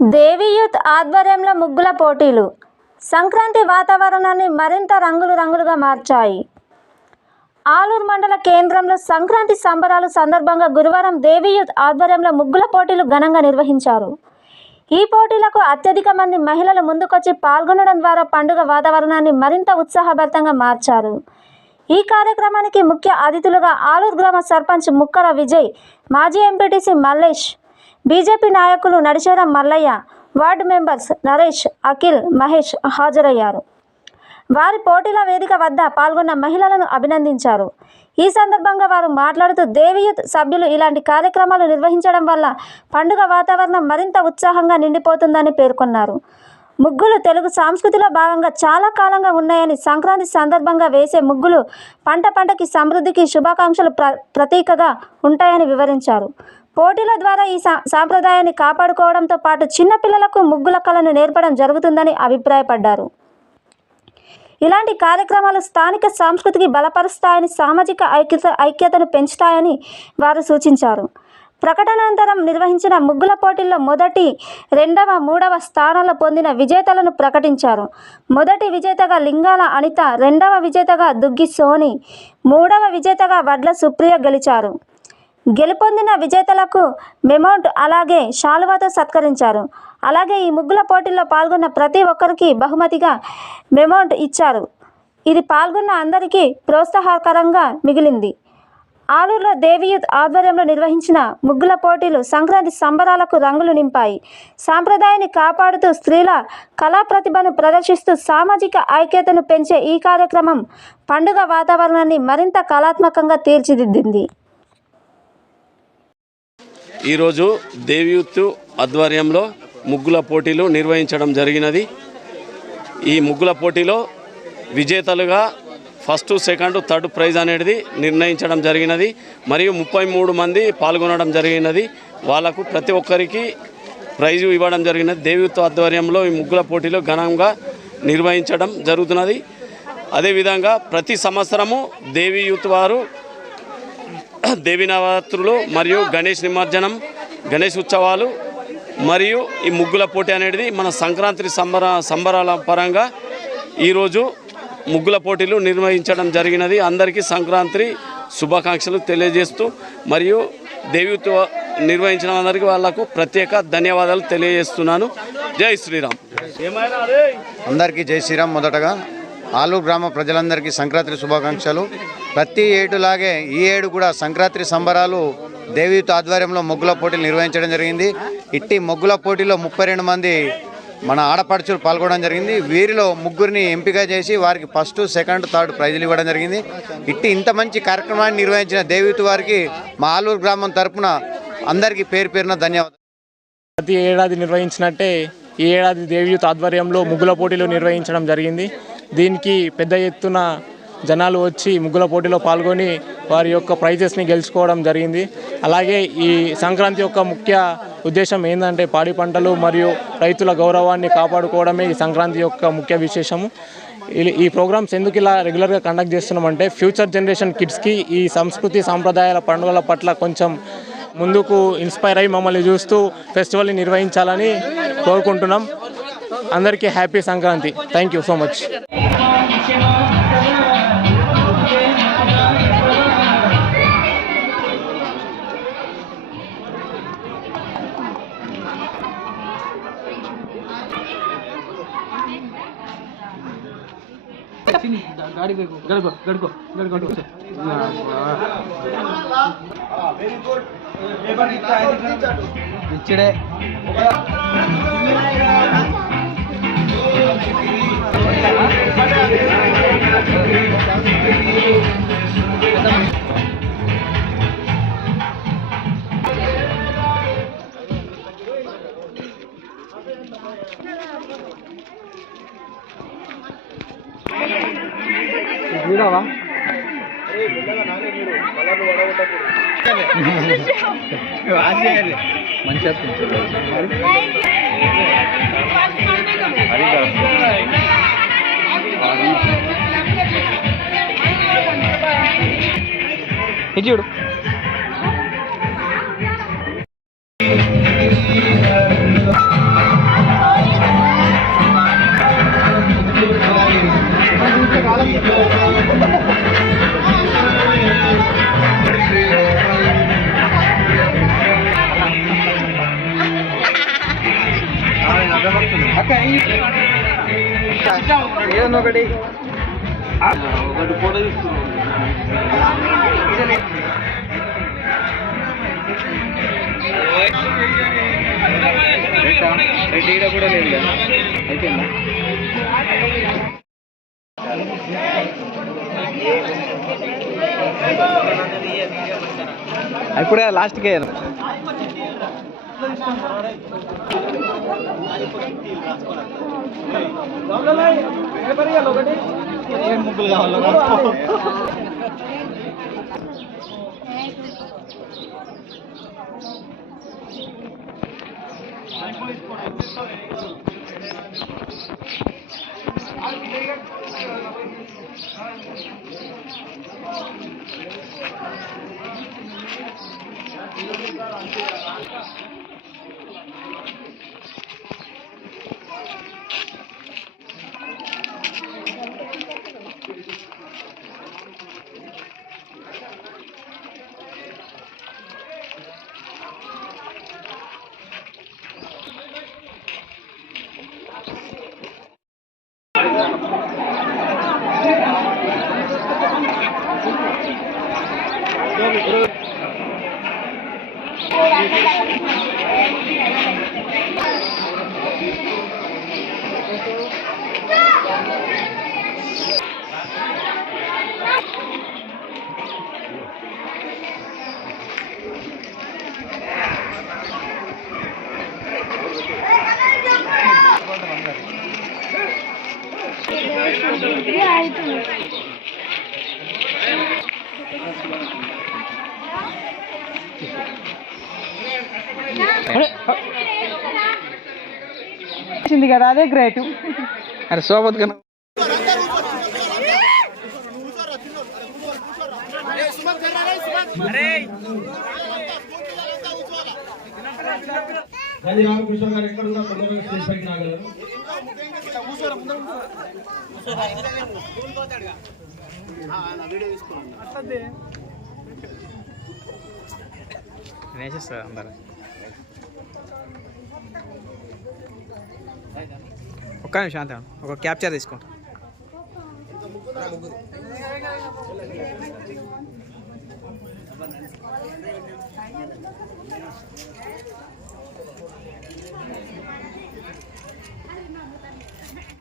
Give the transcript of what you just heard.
దేవి youth ఆధ్వర్యంలో ముగ్గుల పోటీలు సంక్రాంతి వాతావరణాన్ని మరింత రంగులుగా మార్చాయి. ఆలూరు మండల కేంద్రంలో సంక్రాంతి సంబరాలు సందర్భంగా గురువారం దేవి యూత్ ఆధ్వర్యంలో ముగ్గుల పోటీలు ఘనంగా నిర్వహించారు. ఈ పోటీలకు అత్యధిక మంది మహిళలు ముందుకొచ్చి పాల్గొనడం ద్వారా పండుగ వాతావరణాన్ని మరింత ఉత్సాహభరితంగా మార్చారు. ఈ కార్యక్రమానికి ముఖ్య అతిథులుగా ఆలూరు గ్రామ సర్పంచ్ ముక్కర విజయ్, మాజీ ఎంపీటీసీ మల్లేష్, బీజేపీ నాయకులు నడిచేరం మల్లయ్య, వార్డు మెంబర్స్ నరేష్, అఖిల్, మహేష్ హాజరయ్యారు. వారి పోటీల వేదిక వద్ద పాల్గొన్న మహిళలను అభినందించారు. ఈ సందర్భంగా వారు మాట్లాడుతూ దేవి యూత్ సభ్యులు ఇలాంటి కార్యక్రమాలు నిర్వహించడం వల్ల పండుగ వాతావరణం మరింత ఉత్సాహంగా నిండిపోతుందని పేర్కొన్నారు. ముగ్గులు తెలుగు సంస్కృతిలో భాగంగా చాలా కాలంగా ఉన్నాయని, సంక్రాంతి సందర్భంగా వేసే ముగ్గులు పంటకి సమృద్ధికి శుభాకాంక్షలు ప్రతీకగా ఉంటాయని వివరించారు. పోటీల ద్వారా ఈ సాంప్రదాయాన్ని కాపాడుకోవడంతో పాటు చిన్నపిల్లలకు ముగ్గుల కళను నేర్పడం జరుగుతుందని అభిప్రాయపడ్డారు. ఇలాంటి కార్యక్రమాలు స్థానిక సంస్కృతికి బలపరుస్తాయని, సామాజిక ఐక్యతను పెంచుతాయని వారు సూచించారు. ప్రకటనానంతరం నిర్వహించిన ముగ్గుల పోటీల్లో మొదటి, రెండవ, మూడవ స్థానాలు పొందిన విజేతలను ప్రకటించారు. మొదటి విజేతగా లింగాల అనిత, రెండవ విజేతగా దుగ్గి సోని, మూడవ విజేతగా వడ్ల సుప్రియ గెలిచారు. గెలుపొందిన విజేతలకు మెమౌంట్ అలాగే శాలువాతో సత్కరించారు. అలాగే ఈ ముగ్గుల పోటీల్లో పాల్గొన్న ప్రతి ఒక్కరికి బహుమతిగా మెమౌంట్ ఇచ్చారు. ఇది పాల్గొన్న అందరికీ ప్రోత్సాహకరంగా మిగిలింది. ఆలూరులో దేవి యూత్ ఆధ్వర్యంలో నిర్వహించిన ముగ్గుల పోటీలు సంక్రాంతి సంబరాలకు రంగులు నింపాయి. సాంప్రదాయాన్ని కాపాడుతూ స్త్రీల కళా ప్రతిభను ప్రదర్శిస్తూ సామాజిక ఐక్యతను పెంచే ఈ కార్యక్రమం పండుగ వాతావరణాన్ని మరింత కళాత్మకంగా తీర్చిదిద్దింది. ఈరోజు దేవి యూత్ ఆధ్వర్యంలో ముగ్గుల పోటీలు నిర్వహించడం జరిగినది. ఈ ముగ్గుల పోటీలో విజేతలుగా ఫస్ట్, సెకండ్, థర్డ్ ప్రైజ్ అనేది నిర్ణయించడం జరిగినది. మరియు 33 మంది పాల్గొనడం జరిగినది. వాళ్ళకు ప్రతి ఒక్కరికి ప్రైజు ఇవ్వడం జరిగినది. దేవి యూత్ ఆధ్వర్యంలో ఈ ముగ్గుల పోటీలు ఘనంగా నిర్వహించడం జరుగుతున్నది. అదేవిధంగా ప్రతి సంవత్సరము దేవి యూత్ వారు దేవి నవరాత్రులు మరియు గణేష్ నిమజ్జనం, గణేష్ ఉత్సవాలు మరియు ఈ ముగ్గుల పోటీ అనేది మన సంక్రాంతి సంబరాల పరంగా ఈరోజు ముగ్గుల పోటీలు నిర్వహించడం జరిగినది. అందరికీ సంక్రాంతి శుభాకాంక్షలు తెలియజేస్తూ మరియు దేవి యూత్ నిర్వహించిన అందరికీ వాళ్లకు ప్రత్యేక ధన్యవాదాలు తెలియజేస్తున్నాను. జై శ్రీరామ్. అందరికీ జై శ్రీరామ్. మొదటగా ఆలూరు గ్రామ ప్రజలందరికీ సంక్రాంతి శుభాకాంక్షలు. ప్రతి ఏడులాగే ఈ ఏడు కూడా సంక్రాంతి సంబరాలు దేవి యూత్ ఆధ్వర్యంలో ముగ్గుల పోటీలు నిర్వహించడం జరిగింది. ఇట్టి ముగ్గుల పోటీలో 32 మంది మన ఆడపడుచులు పాల్గొనడం జరిగింది. వీరిలో ముగ్గురిని ఎంపిక చేసి వారికి ఫస్ట్, సెకండ్, థర్డ్ ప్రైజులు ఇవ్వడం జరిగింది. ఇంత మంచి కార్యక్రమాన్ని నిర్వహించిన దేవి యూత్ వారికి మా ఆలూరు గ్రామం తరపున అందరికీ పేరు పేరున ధన్యవాదాలు. ప్రతి ఏడాది నిర్వహించినట్టే ఈ ఏడాది దేవి యూత్ ఆధ్వర్యంలో ముగ్గుల పోటీలు నిర్వహించడం జరిగింది. దీనికి పెద్ద ఎత్తున జనాలు వచ్చి ముగ్గుల పోటీలో పాల్గొని వారి యొక్క ప్రైజెస్ని గెలుచుకోవడం జరిగింది. అలాగే ఈ సంక్రాంతి యొక్క ముఖ్య ఉద్దేశం ఏంటంటే పాడి పంటలు మరియు రైతుల గౌరవాన్ని కాపాడుకోవడమే ఈ సంక్రాంతి యొక్క ముఖ్య విశేషము. ఈ ప్రోగ్రామ్స్ ఎందుకు ఇలా రెగ్యులర్గా కండక్ట్ చేస్తున్నామంటే ఫ్యూచర్ జనరేషన్ కిడ్స్కి ఈ సంస్కృతి సాంప్రదాయాల పండుగల పట్ల కొంచెం ముందుకు ఇన్స్పైర్ అయ్యి మమ్మల్ని చూస్తూ ఫెస్టివల్ని నిర్వహించాలని కోరుకుంటున్నాం. అందరికీ happy Sankranti. Thank you so much. ఇచ్చడే వీడవా మంచిగా ఇది చూడు. ఒకటి ఫోటో తీసుకున్నాం కూడా లేదు కదా అయిపోయిందా ఇప్పుడే లాస్ట్కే ముగ్గులు కావాలి కదా అదే గ్రేట్ అరే సోబత్ కన్నా రామకృష్ణ గారు ఎక్కడ ఉన్నా తొందరగా స్టేజ్ పైకి రాగలరు. అందరు ఒక్క నిమిషం అంతే ఒక క్యాప్చర్ తీసుకోండి.